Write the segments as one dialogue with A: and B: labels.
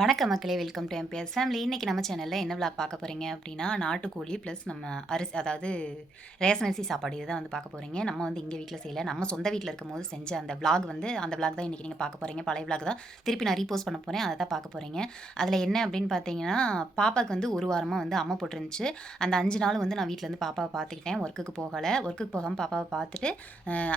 A: வணக்கம் மக்களே welcome to MBS family. இன்றைக்கி நம்ம சேனலில் என்ன விளாக் பார்க்க போகிறீங்க அப்படின்னா நாட்டுக்கோழி ப்ளஸ் நம்ம அரிசி அதாவது ரேஷன் அரிசி சாப்பாடு இதுதான் வந்து பார்க்க போகிறீங்க நம்ம வந்து இங்கே வீட்டில் செய்யலை. நம்ம சொந்த வீட்டில் இருக்கும்போது செஞ்ச அந்த விளாக் வந்து அந்த விளாக் தான் இன்றைக்கி நீங்கள் பார்க்க போகிறீங்க பழைய விளாக் தான். திருப்பி நான் ரீபோஸ்ட் பண்ண போகிறேன் அதை தான் பார்க்க போகிறீங்க அதில் என்ன அப்படின்னு பார்த்தீங்கன்னா பாப்பாவுக்கு வந்து ஒரு வாரமாக வந்து அம்மா போட்டுருந்துச்சு. அந்த அஞ்சு நாள் வந்து நான் வீட்டில் வந்து பாப்பாவை பார்த்துக்கிட்டேன். ஒர்க்குக்கு போகலை. ஒர்க்குக்கு போகாமல் பாப்பாவை பார்த்துட்டு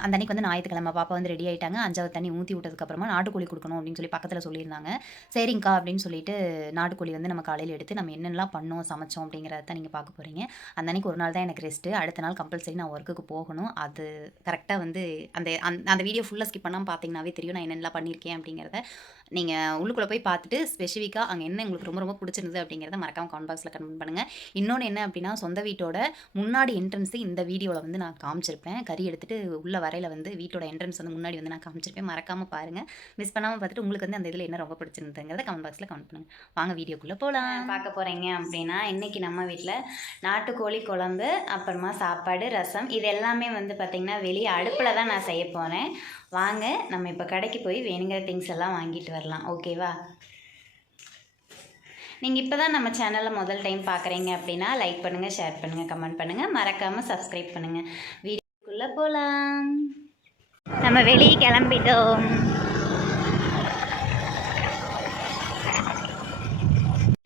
A: அந்த அன்னைக்கு வந்து ஞாயிற்றுக்கிழமை பாப்பா வந்து ரெடி ஆகிட்டாங்க அஞ்சாவது தண்ணி ஊற்றி விட்டதுக்கப்புறமா நாட்டுக்கோழி கொடுக்கணும் அப்படின்னு சொல்லி பக்கத்தில் சொல்லியிருந்தாங்க. சரிங்கக்கா அப்படின்னு சொல்லிட்டு நாட்டுக்கோழி வந்து நம்ம காலையில் எடுத்து நம்ம என்னென்னலாம் பண்ணோம் சமைச்சோம் அப்படிங்கிறத தான் நீங்கள் பார்க்க போகிறீங்க அந்த அன்னைக்கு ஒரு நாள் தான் எனக்கு ரெஸ்ட்டு அடுத்த நாள் கம்பல்சரி நான் ஒர்க்குக்கு போகணும். அது கரெக்டாக வந்து அந்த அந்த- அந்த வீடியோ ஃபுல்லாக ஸ்கிப் பண்ணாமல் பார்த்தீங்கன்னாவே தெரியும் நான் என்னென்னலாம் பண்ணியிருக்கேன் அப்படிங்கிறத நீங்கள் உள்ளுக்குள்ளே போய் பார்த்துட்டு ஸ்பெசிஃபிக்காக அங்கே என்ன உங்களுக்கு ரொம்ப ரொம்ப பிடிச்சிருந்தது அப்படிங்கிறத மறக்காமல் கமெண்ட் பாக்ஸில் கமெண்ட் பண்ணுங்கள் இன்னொன்று என்ன அப்படின்னா சொந்த வீட்டோட முன்னாடி என்ட்ரன்ஸு இந்த வீடியோவில் வந்து நான் காமிச்சிருப்பேன். கறி எடுத்துகிட்டு உள்ள வரையில் வந்து வீட்டோட என்ட்ரன்ஸ் வந்து முன்னாடி வந்து நான் காமிச்சிருப்பேன். மறக்காமல் பாருங்கள் மிஸ் பண்ணாமல் பார்த்துட்டு உங்களுக்கு வந்து அந்த இதில் என்ன ரொம்ப பிடிச்சிருந்ததுங்கிறத கமெண்ட் பாக்ஸில் கமெண்ட் பண்ணுங்கள் வாங்க வீடியோக்குள்ளே போகலாம் பார்க்க போகிறீங்க அப்படின்னா இன்றைக்கி நம்ம வீட்டில் நாட்டுக்கோழி குழம்பு அப்புறமா சாப்பாடு ரசம் இது எல்லாமே வந்து பார்த்திங்கன்னா வெளியே அடுப்பில் தான் நான் செய்ய போகிறேன் வாங்க நம்ம இப்போ கடைக்கு போய் வேணுங்கிற திங்ஸ் எல்லாம் வாங்கிட்டு வரலாம். ஓகேவா நீங்கள் இப்போ தான் நம்ம சேனலில் முதல் டைம் பார்க்குறீங்க அப்படின்னா லைக் பண்ணுங்கள் ஷேர் பண்ணுங்கள் கமெண்ட் பண்ணுங்கள் மறக்காமல் சப்ஸ்கிரைப் பண்ணுங்கள் வீடியோக்குள்ளே போகலாம் நம்ம வெளியே கிளம்பிட்டோம்.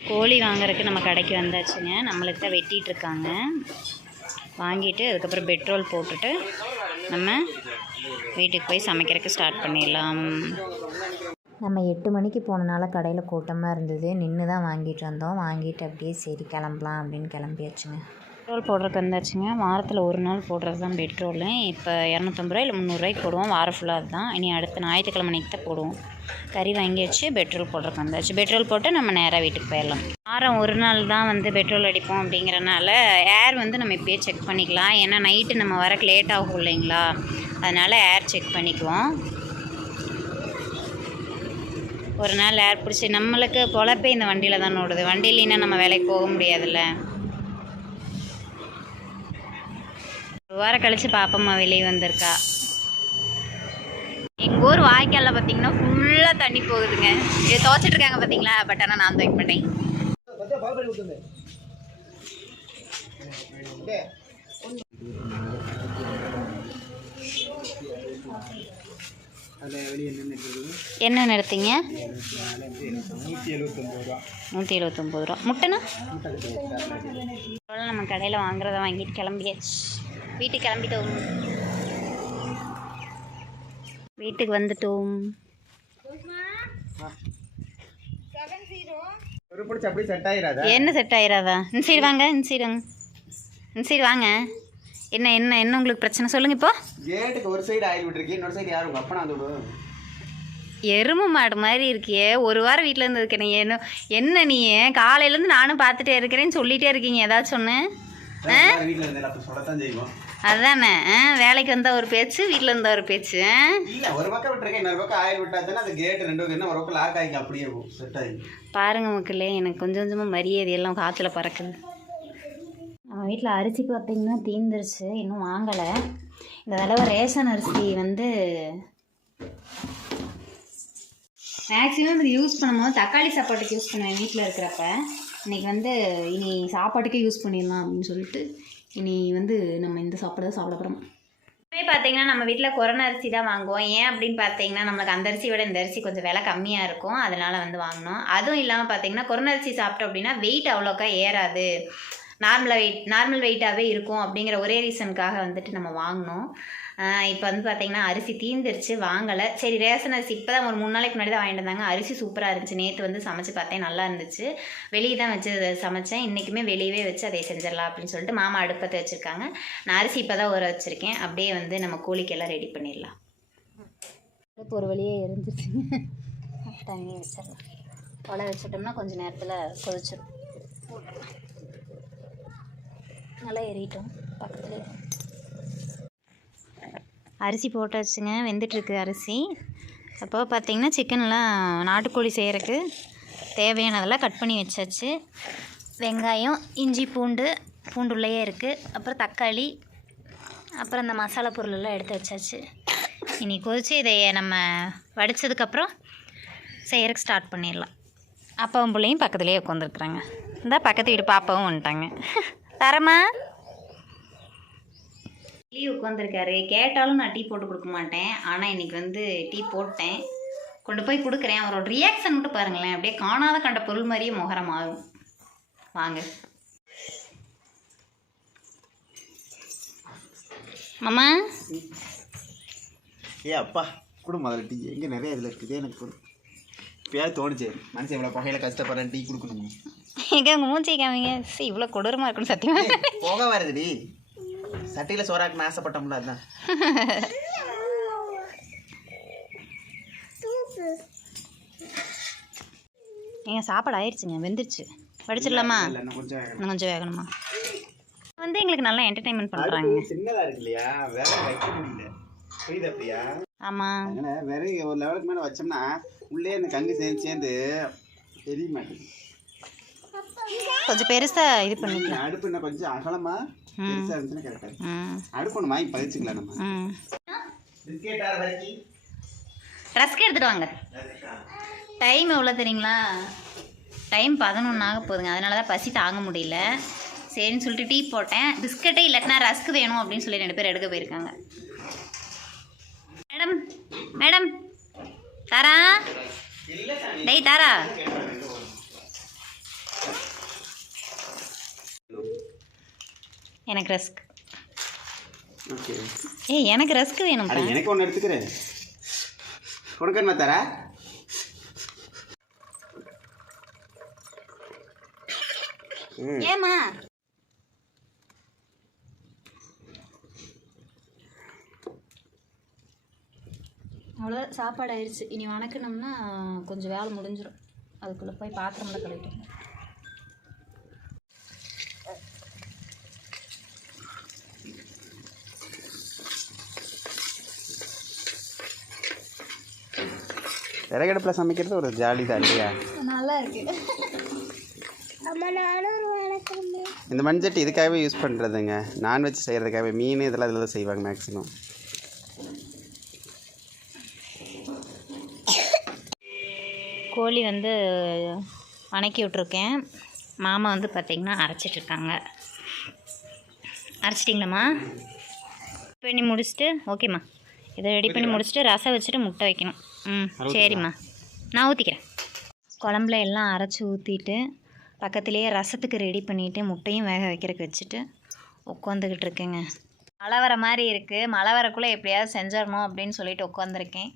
A: கோழி வாங்குறதுக்கு நம்ம கடைக்கு வந்தாச்சுங்க. நம்மளுக்கு தான் வெட்டிகிட்ருக்காங்க வாங்கிட்டு அதுக்கப்புறம் பெட்ரோல் போட்டுட்டு நம்ம வீட்டுக்கு போய் சமைக்கிறதுக்கு ஸ்டார்ட் பண்ணிடலாம்.
B: நம்ம எட்டு மணிக்கு போனனால கடையில் கூட்டமாக இருந்தது. நின்று தான் வாங்கிட்டு வந்தோம். வாங்கிட்டு அப்படியே சரி கிளம்பலாம் அப்படின்னு கிளம்பியாச்சுங்க.
A: பெட்ரோல் போடுறதுக்கு வந்தாச்சுங்க வாரத்தில் ஒரு நாள் போடுறது தான் பெட்ரோலு. இப்போ இரநூத்தம்பது ரூபா இல்லை முந்நூறுரூவாய்க்கு போடுவோம். வாரம் ஃபுல்லாக அதுதான். இனி அடுத்த ஞாயிற்றுக்கிழமை அன்னைக்கு தான் போடுவோம். கறி வாங்கி வச்சு பெட்ரோல் போடுறதுக்கு வந்தாச்சு. பெட்ரோல் போட்டு நம்ம நேராக வீட்டுக்கு போயிடலாம். வாரம் ஒரு நாள் தான் வந்து பெட்ரோல் அடிப்போம் அப்படிங்கிறனால ஏர் வந்து நம்ம இப்போயே செக் பண்ணிக்கலாம். ஏன்னா நைட்டு நம்ம வரக்கு லேட் ஆகும் இல்லைங்களா? அதனால் ஏர் செக் பண்ணிக்குவோம். ஒரு நாள் ஏர் பிடிச்சி நம்மளுக்கு பொழப்பே இந்த வண்டியில் தான் ஓடுது. வண்டி இல்லைன்னா நம்ம வேலைக்கு போக முடியாதுல்ல. ஒரு வாரம் கழிச்சு பாப்பம்மா வெளியே வந்திருக்கா. எங்கள் ஊர் வாய்க்காலில் பார்த்தீங்கன்னா ஃபுல்லாக தண்ணி போகுதுங்க. இது துவைச்சிட்டு இருக்காங்க பார்த்தீங்களா பட் ஆனால் நான் துவைக்க மாட்டேன். என்ன எடுத்தீங்க நூற்றி எழுபத்தொம்போது ரூபா. முட்டைனா நம்ம கடையில் வாங்குறத வாங்கிட்டு கிளம்பியாச்சு. வீட்டுக்கு கிளம்பிட்டோம். வீட்டுக்கு வந்துட்டோம். என்ன செட் ஆயிராதா? இந்த சைடு வாங்க இந்த சைடு வாங்க. இந்த சைடு வாங்க. என்ன என்ன என்ன உங்களுக்கு பிரச்சனை? சொல்லுங்க இப்போ.
C: கேட்டுக்கு ஒரு சைடு ஆயில் விட்டுருக்கு இன்னொரு சைடு யாரும் அப்பனா
A: எருமை மாடு மாதிரி இருக்கியே. ஒரு வாரம் வீட்டில் இருந்ததுக்கு நீ என்ன என்ன நீ? காலையிலேருந்து நானும் பார்த்துட்டே இருக்கிறேன்னு சொல்லிட்டே இருக்கீங்க ஏதாச்சும் ஒன்று
C: வீட்டில் சொல்லத்தான் செய்வோம்.
A: அதுதானே ஆ, வேலைக்கு வந்தால் ஒரு பேச்சு வீட்டில் இருந்தால் ஒரு பேச்சு?
C: இல்ல ஒரு பக்கம் விட்டுருக்கேன் இன்னொரு பக்கம் ஆயில் விட்டாச்சுன்னா அந்த கேட் ரெண்டு பக்கம் என்ன ஒரு பக்கம் லாக் ஆகி அப்படியே செட் ஆகி
A: பாருங்க மக்களே எனக்கு கொஞ்சம் கொஞ்சமாக மரியாதை எல்லாம் காற்றுல பறக்குது. நம்ம வீட்டில் அரிசி பார்த்தீங்கன்னா தீந்துருச்சு இன்னும் வாங்கலை. இந்த தடவை ரேஷன் அரிசி வந்து மேக்ஸிமம் இது யூஸ் பண்ணும்போது தக்காளி சாப்பாட்டுக்கு யூஸ் பண்ணுவேன் வீட்டில் இருக்கிறப்ப. இன்னைக்கு வந்து இனி சாப்பாட்டுக்கே யூஸ் பண்ணிடலாம் அப்படின்னு சொல்லிட்டு இனி வந்து நம்ம இந்த சாப்பாடு தான் சாப்பிட போகிறோம் இப்போவே பார்த்தீங்கன்னா நம்ம வீட்டில் கொரோனா அரிசி தான் வாங்குவோம். ஏன் அப்படின்னு பார்த்தீங்கன்னா நம்மளுக்கு அந்த அரிசி விட இந்த அரிசி கொஞ்சம் விலை கம்மியாக இருக்கும். அதனால வந்து வாங்கினோம். அதுவும் இல்லாமல் பார்த்தீங்கன்னா கொரோனா அரிசி சாப்பிட்டோம் அப்படின்னா வெயிட் அவ்வளோக்கா ஏறாது. நார்மலாக வெயிட் நார்மல் வெயிட்டாகவே இருக்கும் அப்படிங்கிற ஒரே ரீசனுக்காக வந்துட்டு நம்ம வாங்கினோம். இப்போ வந்து பார்த்தீங்கன்னா அரிசி தீந்துருச்சு வாங்கலை. சரி ரேஷன் அரிசி இப்போ தான் ஒரு மூணு நாளைக்கு முன்னாடி தான் வாங்கிட்டு வந்தாங்க. அரிசி சூப்பராக இருந்துச்சு. நேற்று வந்து சமைச்சு பார்த்தேன் நல்லா இருந்துச்சு. வெளியே தான் வச்சு அதை சமைச்சேன். இன்றைக்குமே வெளியவே வச்சு அதை செஞ்சிடலாம் அப்படின்னு சொல்லிட்டு மாமா அடுப்பத்தை வச்சுருக்காங்க. நான் அரிசி இப்போ தான் ஊற வச்சுருக்கேன். அப்படியே வந்து நம்ம கோழிக்கெல்லாம் ரெடி பண்ணிடலாம். இப்போ ஒரு வழியே எரிஞ்சிருச்சுங்க தண்ணி வச்சிடலாம். கொலை வச்சிட்டோம்னா கொஞ்சம் நேரத்தில் கொதிச்சிடும் நல்லா எறிட்டோம் பக்கத்துலேயே அரிசி போட்டாச்சுங்க வெந்துட்டுருக்கு அரிசி. அப்போ பார்த்திங்கன்னா சிக்கன்லாம் நாட்டுக்கோழி செய்கிறதுக்கு தேவையானதெல்லாம் கட் பண்ணி வச்சாச்சு. வெங்காயம் இஞ்சி பூண்டு பூண்டுள்ளேயே இருக்குது அப்புறம் தக்காளி அப்புறம் இந்த மசாலா பொருளெல்லாம் எடுத்து வச்சாச்சு. இனி கொதிச்சு இதை நம்ம வடித்ததுக்கப்புறம் செய்கிறக்கு ஸ்டார்ட் பண்ணிடலாம். அப்பாவும் பிள்ளையும் பக்கத்துலேயே உட்காந்துருக்குறாங்க இந்த பக்கத்து வீடு பாப்பாவும் வந்துட்டாங்க. தரமா டீ உட்காந்துருக்காரு கேட்டாலும் நான் டீ போட்டு கொடுக்க மாட்டேன். ஆனால் இன்னைக்கு வந்து டீ போட்டேன். கொண்டு போய் கொடுக்குறேன். அவரோட ரியாக்ஷன் மட்டும் பாருங்களேன். அப்படியே காணாத கண்ட பொருள் மாதிரியே முகரம் ஆகும். வாங்க. மாமா?
C: ஏ அப்பா கூட முதல்ல டீ. எங்கே நிறைய இதில் இருக்குது? எனக்கு கொடு இப்போயாவது தோணுச்சு. மனுஷன் இவ்வளோ பகையில் கஷ்டப்படுறேன் டீ கொடுக்கணும்
A: எங்கே உங்கள் மூஞ்சி காமிங்க. சரி இவ்வளோ கொடூரமாக இருக்குன்னு சத்தியமாக
C: போக வருதுடி. சட்டையில் சோறாக்குன்னு ஆசைப்பட்டோம்ல அதான்.
A: ஏங்க சாப்பாடு ஆயிடுச்சுங்க வெந்துருச்சு. வடிச்சிடலாமா?
C: இல்லை இன்னும் கொஞ்சம்
A: வேகணுமா. வந்து எங்களுக்கு நல்லா என்டர்டைன்மெண்ட் பண்ணுறாங்க
C: சின்னதாக இருக்கு இல்லையா வேற வைக்க முடியல. புரியுது அப்படியா
A: ஆமாம்
C: அதனால் வேற ஒரு லெவலுக்கு மேலே வச்சோம்னா உள்ளே அந்த கங்கு சேர்ந்து சேர்ந்து தெரிய மாட்டேங்குது.
A: கொஞ்சம் பெருசாக இது பண்ணிக்கலாம்.
C: அடுப்பு இன்னும் கொஞ்சம் அகலமா பெருசாக இருந்துச்சுன்னா கரெக்டாக
A: ம்.
C: அடுப்பு ஒன்று வாங்கி பதிச்சுக்கலாம் நம்ம.
A: ம்.
C: பிஸ்கெட் ஆறு வரைக்கும்
A: ரஸ்க் எடுத்துட்டு வாங்க. டைம் எவ்வளோ தெரியுங்களா? டைம் பதினொன்று ஆக போகுதுங்க. அதனால தான் பசி தாங்க முடியல. சரின்னு சொல்லிட்டு டீ போட்டேன். பிஸ்கட்டே இல்லாட்டினா ரஸ்க் வேணும் அப்படின்னு சொல்லி ரெண்டு பேர் எடுக்க போயிருக்காங்க. Madam madam. தாரா. டேய் தாரா. எனக்கு ரஸ்க்.
C: ஓகே.
A: ஏய் எனக்கு ரஸ்க் வேணும்
C: அட எனக்கு ஒன்று எடுத்துக்கிறேன். உனக்கு என்ன தர?
A: ஏமா அவ்வளோ சாப்பாடு ஆயிடுச்சு இனி வணக்கணும்னா கொஞ்சம் வேலை முடிஞ்சிடும் அதுக்குள்ளே போய் பாத்திரம்ல கழுவிட்டு.
C: விறகடுப்பில் சமைக்கிறது ஒரு ஜாலி தான் இல்லையா?
A: நல்லா இருக்கு
C: இந்த மண்சட்டி இதுக்காகவே யூஸ் பண்ணுறதுங்க நான்வெஜ் செய்கிறதுக்காகவே மீன் இதெல்லாம் இதில் தான் செய்வாங்க மேக்ஸிமம்
A: கோழி வந்து வணக்கி விட்ருக்கேன் மாமா வந்து பார்த்திங்கன்னா அரைச்சிட்ருக்காங்க. அரைச்சிட்டிங்களாம்மா? பண்ணி முடிச்சுட்டு ஓகேம்மா இதை ரெடி பண்ணி முடிச்சுட்டு ரசம் வச்சுட்டு முட்டை வைக்கணும். ம் சரிம்மா. நான் ஊற்றிக்கிறேன் குழம்புல எல்லாம் அரைச்சி ஊற்றிட்டு பக்கத்துலேயே ரசத்துக்கு ரெடி பண்ணிவிட்டு முட்டையும் வேக வைக்கிறதுக்கு வச்சுட்டு உட்காந்துக்கிட்டு இருக்கேங்க. மழை வர மாதிரி இருக்குது மழை வரக்குள்ளே எப்படியாவது செஞ்சிடணும் அப்படின்னு சொல்லிட்டு உட்காந்துருக்கேன்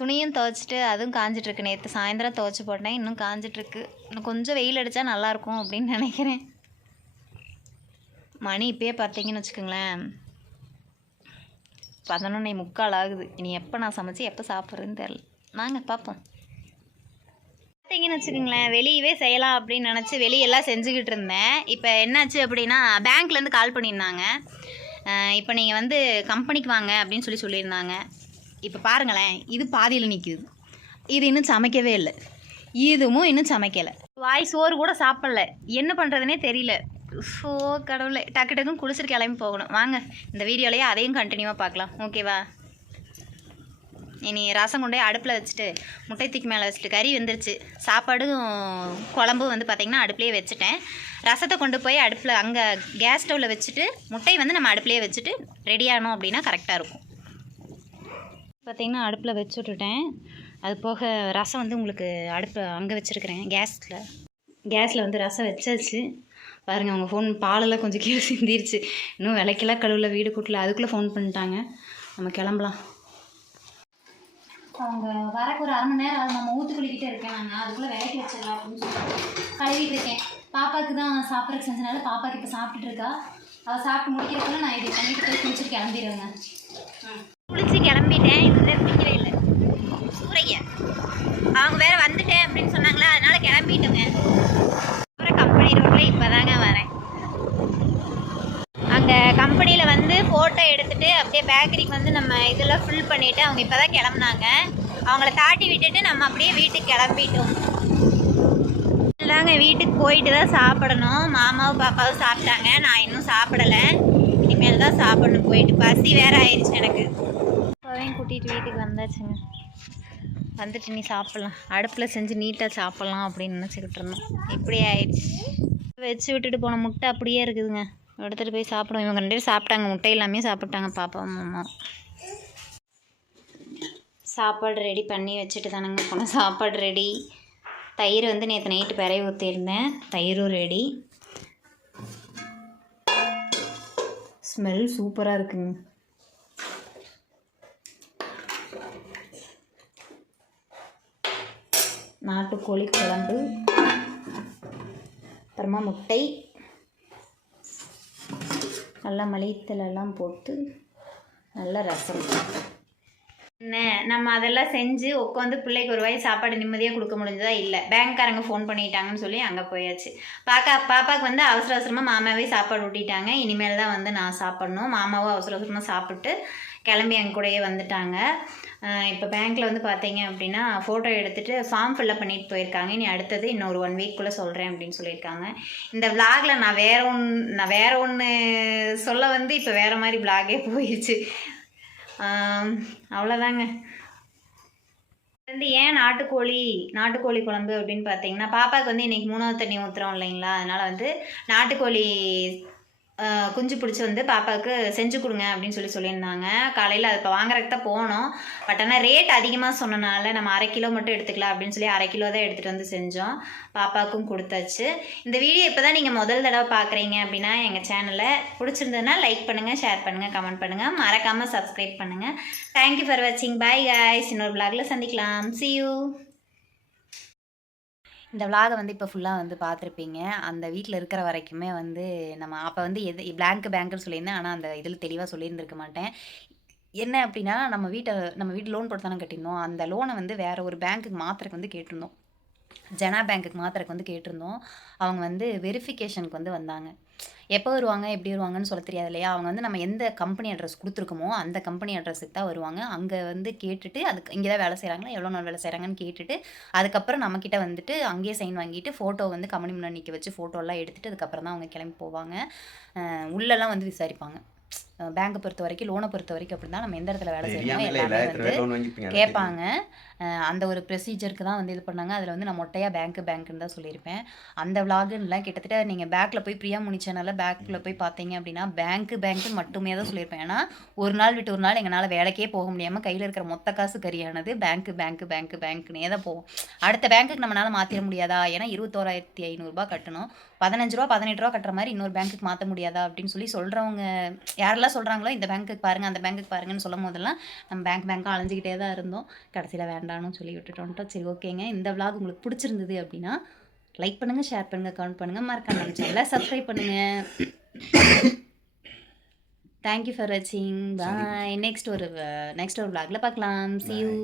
A: துணியும் துவைச்சிட்டு அதுவும் காஞ்சிட்ருக்கு நேற்று சாயந்தரம் துவைச்சி போட்டேன். இன்னும் காஞ்சிட்ருக்கு இன்னும் கொஞ்சம் வெயில் அடித்தா நல்லாயிருக்கும் அப்படின்னு நினைக்கிறேன். மணி இப்பயே பார்த்தீங்கன்னு வச்சுக்கோங்களேன். பதினொன்னே முக்கால் ஆகுது. இனி எப்போ நான் சமைச்சு எப்போ சாப்பிட்றதுன்னு தெரில வாங்க பார்ப்போம் பார்த்தீங்கன்னு வச்சுக்கோங்களேன் வெளியவே செய்யலாம் அப்படின்னு நினச்சி வெளியெல்லாம் செஞ்சுக்கிட்டு இருந்தேன். இப்போ என்னாச்சு அப்படின்னா பேங்க்லேருந்து கால் பண்ணியிருந்தாங்க. இப்போ நீங்கள் வந்து கம்பெனிக்கு வாங்க அப்படின்னு சொல்லி சொல்லியிருந்தாங்க. இப்போ பாருங்களேன் இது பாதியில் நிற்கிது இது இன்னும் சமைக்கவே இல்லை. இதுவும் இன்னும் சமைக்கலை. வாய் சோறு கூட சாப்பிடல. என்ன பண்ணுறதுனே தெரியல. ஸோ கடவுளே டக்கு டக்குன்னு குளிச்சுட்டு கிளம்பி போகணும். வாங்க இந்த வீடியோலேயே அதையும் கண்டினியூவாக பார்க்கலாம். ஓகேவா இனி ரசம் கொண்டு போய் அடுப்பில் வச்சுட்டு முட்டை தூக்கி மேலே வச்சுட்டு கறி வந்துருச்சு. சாப்பாடும் குழம்பும் வந்து பார்த்திங்கன்னா அடுப்புலேயே வச்சுட்டேன். ரசத்தை கொண்டு போய் அடுப்பில் அங்கே கேஸ் ஸ்டவ்வில் வச்சுட்டு முட்டை வந்து நம்ம அடுப்புலேயே வச்சுட்டு ரெடி ஆனோம் அப்படின்னா கரெக்டாக இருக்கும். பார்த்திங்கன்னா அடுப்பில் வச்சு விட்டுட்டேன். அது போக ரசம் வந்து உங்களுக்கு அடுப்பு அங்கே வச்சுருக்கிறேன் கேஸில் கேஸில் வந்து ரசம் வச்சாச்சு. பாருங்கள் அவங்க ஃபோன் பாலெல்லாம் கொஞ்சம் கீழே சிந்திருச்சு. இன்னும் விலைக்கெல்லாம் கழுவுல வீடு கூட்டல அதுக்குள்ளே ஃபோன் பண்ணிட்டாங்க. நம்ம கிளம்பலாம். அவங்க வரக்கு ஒரு அரை மணி நேரம் ஆகும் நம்ம ஊற்றுக்குள்ளிக்கிட்டே இருக்கேன் நாங்கள் அதுக்குள்ளே விலைக்கு வச்சிடலாம் அப்படின்னு சொல்லிட்டு கழுவிட்டு இருக்கேன். பாப்பாவுக்கு தான் சாப்பிட்றதுக்கு செஞ்சனால பாப்பாக்கு இப்போ சாப்பிட்டுட்டு இருக்கா. அவள் சாப்பிட்டு முடிக்கிறதுக்குள்ள நான் இது பண்ணிட்டு போய் குளிச்சுட்டு கிளம்பிடுவேங்க. குளிச்சு கிளம்பிட்டேன். இது பிடிக்கவே இல்லை. சூறையா. அவங்க வேற வந்துட்டேன் அப்படின்னு சொன்னாங்களா? அதனால கிளம்பிட்டோங்க அப்புறம் கம்பெனி ரோட்டில் இப்போ தாங்க வரேன் அங்கே கம்பெனியில் வந்து ஃபோட்டோ எடுத்துட்டு அப்படியே பேக்கரிக்கு வந்து நம்ம இதெல்லாம் ஃபில் பண்ணிவிட்டு அவங்க இப்போ தான் கிளம்புனாங்க. அவங்கள தாட்டி விட்டுட்டு நம்ம அப்படியே வீட்டுக்கு கிளம்பிட்டோம். இல்லைங்க வீட்டுக்கு போயிட்டு தான் சாப்பிடணும். மாமாவும் பாப்பாவும் சாப்பிட்டாங்க. நான் இன்னும் சாப்பிடலை. இனிமேல் தான் சாப்பிடணும். போயிட்டு பசி வேற ஆயிடுச்சு எனக்கு. இப்போதையும் கூட்டிகிட்டு வீட்டுக்கு
B: வந்தாச்சுங்க. வந்துட்டு நீ சாப்பிட்லாம். அடுப்பில் செஞ்சு நீட்டாக சாப்பிட்லாம் அப்படின்னு நினச்சிக்கிட்டு இருந்தோம். இப்படி ஆயிடுச்சு. வச்சு விட்டுட்டு போன முட்டை அப்படியே இருக்குதுங்க. எடுத்துகிட்டு போய் சாப்பிடுவோம். இவங்க ரெண்டு பேரும் சாப்பிட்டாங்க. முட்டை எல்லாமே சாப்பிட்டாங்க. பாப்பா மாமா. சாப்பாடு ரெடி பண்ணி வச்சுட்டு தானேங்க போனேன் சாப்பாடு ரெடி தயிர் வந்து நேற்று நைட்டு பிறைய ஊற்றிருந்தேன் தயிரும் ரெடி ஸ்மெல் சூப்பராக இருக்குங்க. நாட்டுக்கோழி குழம்பு. அப்புறமா முட்டை. நல்லா மளித்தலெல்லாம் போட்டு நல்லா ரசம். என்ன நம்ம அதெல்லாம் செஞ்சு உட்காந்து பிள்ளைக்கு ஒரு வாய் சாப்பாடு நிம்மதியாக கொடுக்க முடிஞ்சதா? இல்லை. பேங்க்காரங்க ஃபோன் பண்ணிட்டாங்கன்னு சொல்லி அங்கே போயாச்சு. பாக்கா பாப்பாவுக்கு வந்து அவசர அவசரமாக மாமாவே சாப்பாடு ஊட்டிட்டாங்க. இனிமேல் தான் வந்து நான் சாப்பிட்ணும். மாமாவும் அவசர அவசரமாக சாப்பிட்டு கிளம்பி என் கூடயே வந்துட்டாங்க. இப்போ பேங்க்கில் வந்து பார்த்தீங்க அப்படின்னா ஃபோட்டோ எடுத்துகிட்டு ஃபார்ம் ஃபில்அப் பண்ணிட்டு போயிருக்காங்க. இனி அடுத்தது இன்னொரு ஒன் வீக்குள்ளே சொல்கிறேன் அப்படின்னு சொல்லியிருக்காங்க. இந்த விளாகில் நான் வேற ஒன்று நான் வேற ஒன்று சொல்ல வந்து இப்போ வேற மாதிரி விளாகே போயிடுச்சு அவ்வளோதாங்க வந்து ஏன் நாட்டுக்கோழி நாட்டுக்கோழி குழம்பு அப்படின்னு பார்த்தீங்கன்னா பாப்பாவுக்கு வந்து இன்றைக்கி மூணாவது தண்ணி ஊற்றுறோம் இல்லைங்களா? அதனால் வந்து நாட்டுக்கோழி குஞ்சு பிடிச்சி வந்து பாப்பாவுக்கு செஞ்சு கொடுங்க அப்படின்னு சொல்லி சொல்லியிருந்தாங்க. காலையில் அது இப்போ வாங்குறதுக்கு தான் போனோம் பட் ஆனால் ரேட் அதிகமாக சொன்னனால நம்ம அரை கிலோ மட்டும் எடுத்துக்கலாம் அப்படின்னு சொல்லி அரை கிலோ தான் எடுத்துகிட்டு வந்து செஞ்சோம். பாப்பாவுக்கும் கொடுத்தாச்சு. இந்த வீடியோ இப்போ தான் நீங்கள் முதல் தடவை பார்க்குறீங்க அப்படின்னா எங்கள் சேனலை பிடிச்சிருந்ததுன்னா லைக் பண்ணுங்கள் ஷேர் பண்ணுங்கள் கமெண்ட் பண்ணுங்கள் மறக்காமல் சப்ஸ்கிரைப் பண்ணுங்கள் தேங்க்யூ ஃபார் வாட்சிங் பாய் காய்ஸ் இன்னொரு பிளாகில் சந்திக்கலாம். சி யூ
A: இந்த விலாகை வந்து இப்போ ஃபுல்லாக வந்து பார்த்துருப்பீங்க. அந்த வீட்டில் இருக்கிற வரைக்குமே வந்து நம்ம அப்போ வந்து எது பிளாங்க் பேங்க்னு சொல்லியிருந்தேன். ஆனால் அந்த இதில் தெளிவாக சொல்லியிருந்திருக்க மாட்டேன். என்ன அப்படின்னா நம்ம வீட்டை நம்ம வீட்டு லோன் போட்டு தானே கட்டியிருந்தோம். அந்த லோனை வந்து வேறு ஒரு பேங்க்குக்கு மாத்திரக்கு வந்து கேட்டிருந்தோம். ஜனா பேங்க்குக்கு மாத்திரக்கு வந்து கேட்டிருந்தோம். அவங்க வந்து வெரிஃபிகேஷனுக்கு வந்து வந்தாங்க. எப்போ வருவாங்க எப்படி வருவாங்கன்னு சொல்ல தெரியாது இல்லையா அவங்க வந்து நம்ம எந்த கம்பெனி அட்ரஸ் கொடுத்துருக்கோமோ அந்த கம்பெனி அட்ரஸுக்கு தான் வருவாங்க. அங்கே வந்து கேட்டுட்டு அதுக்கு இங்கே தான் வேலை செய்கிறாங்களா எவ்வளோ நாள் வேலை செய்கிறாங்கன்னு கேட்டுட்டு அதுக்கப்புறம் நம்மக்கிட்ட வந்துட்டு அங்கேயே சைன் வாங்கிட்டு ஃபோட்டோ வந்து கம்பெனி முன்னாடி நிற்க வச்சு ஃபோட்டோலாம் எடுத்துட்டு அதுக்கப்புறம் தான் அவங்க கிளம்பி போவாங்க. உள்ளெல்லாம் வந்து விசாரிப்பாங்க. பேங்கை பொறுத்த வரைக்கும் லோனை பொறுத்த வரைக்கும் அப்படி தான் நம்ம எந்த இடத்துல வேலை செய்யணுமோ எல்லாமே வந்து கேட்பாங்க. அந்த ஒரு ப்ரொசீஜருக்கு தான் வந்து இது பண்ணாங்க. அதில் வந்து நான் மொட்டையாக பேங்க்கு பேங்க்குன்னு தான் சொல்லியிருப்பேன். அந்த விலாகுலாம் கிட்டத்தட்ட நீங்கள் பேக்கில் போய் பிரியா முனி சேனலில் பேக்கில் போய் பார்த்தீங்க அப்படின்னா பேங்க்கு பேங்க்கு மட்டுமே தான் சொல்லியிருப்பேன். ஏன்னா ஒரு நாள் விட்டு ஒரு நாள் எங்களால் வேலைக்கே போக முடியாமல் கையில் இருக்கிற மொத்த காசு கரியானது பேங்க்கு பேங்க்கு பேங்க்கு பேங்க்குனே தான் போவோம் அடுத்த பேங்க்குக்கு நம்மளால் மாற்றிட முடியாதா? ஏன்னா இருபத்தோராயிரத்தி ஐநூறுரூபா கட்டணும். பதினஞ்சு ரூபா பதினெட்டு ரூபா கட்டுற மாதிரி இன்னொரு பேங்க்குக்கு மாற்ற முடியாதா? அப்படின்னு சொல்லி சொல்கிறவங்க யாரெல்லாம் சொல்கிறாங்களோ இந்த பேங்க்குக்கு பாருங்கள் அந்த பேங்க்குக்கு பாருங்கன்னு சொல்லும் போதெல்லாம் நம்ம பேங்க் பேங்க்காக அலைஞ்சிக்கிட்டே தான் இருந்தோம். கடைசியில் வேண்டாம்னு சொல்லி விட்டுட்டோன்ட்டோம் சரி ஓகேங்க. இந்த vlog உங்களுக்கு பிடிச்சிருந்தது அப்படின்னா லைக் பண்ணுங்கள் ஷேர் பண்ணுங்கள் கமெண்ட் பண்ணுங்கள் மறக்காம நம்ம சேனலை சப்ஸ்கிரைப் பண்ணுங்கள் தேங்க்யூ ஃபார் வாட்சிங் பாய் நெக்ஸ்ட் ஒரு நெக்ஸ்ட் ஒரு vlogல பார்க்கலாம். See you.